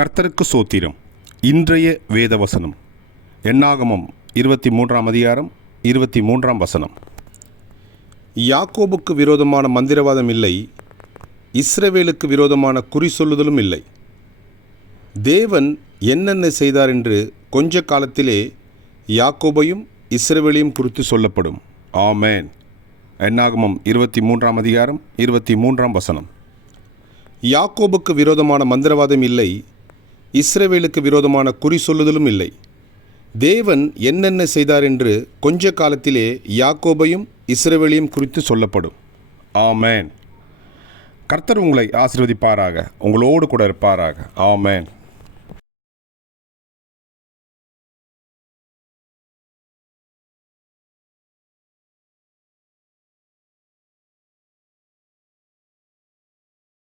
கர்த்தருக்கு சோத்திரம். இன்றைய வேதவசனம் என்னாகமம் 23ஆம் அதிகாரம் 23ஆம் வசனம். யாக்கோபுக்கு விரோதமான மந்திரவாதம் இல்லை, இஸ்ரவேலுக்கு விரோதமான குறி சொல்லுதலும் இல்லை. தேவன் என்னென்ன செய்தார் என்று கொஞ்ச காலத்திலே யாக்கோபையும் இஸ்ரவேலையும் குறித்து சொல்லப்படும். ஆமேன். என்னாகமம் 23ஆம் அதிகாரம் 23ஆம் வசனம். யாக்கோபுக்கு விரோதமான மந்திரவாதம் இல்லை, இஸ்ரவேலுக்கு விரோதமான குறி சொல்லுதலும் இல்லை. தேவன் என்னென்ன செய்தார் என்று கொஞ்ச காலத்திலே யாக்கோபையும் இஸ்ரவேலையும் குறித்து சொல்லப்படும். ஆமேன். கர்த்தர் உங்களை ஆசீர்வதிப்பாராக, உங்களோடு கூட இருப்பாராக. ஆமேன்.